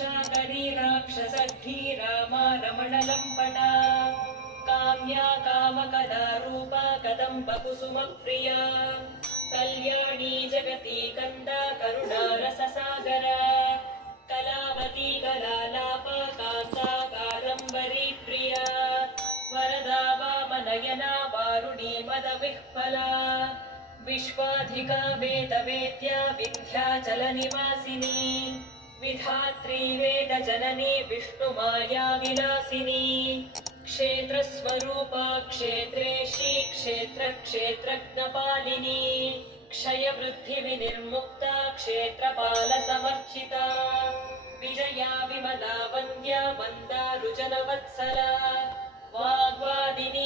रक्षाकरी राक्षसद्धि रामा रमणलम्पटा काम्या कामकलारूपा कदम्बकुसुमप्रिया कल्याणी जगती कन्दा करुणारससागरा कलावती कलालापा कान्ता कादम्बरी प्रिया वरदा वामनयना वारुणी मदविह्वला विश्वाधिका वेदवेद्या विन्ध्याचलनिवासिनी विधात्री वेदजननी विष्णुमाया विलासिनी क्षेत्रस्वरूपा क्षेत्रेशी क्षेत्रक्षेत्रज्ञपालिनी क्षयवृद्धिविनिर्मुक्ता क्षेत्रपालसमर्चिता विजया विमला वन्द्या मन्दारुजनवत्सला वाग्वादिनी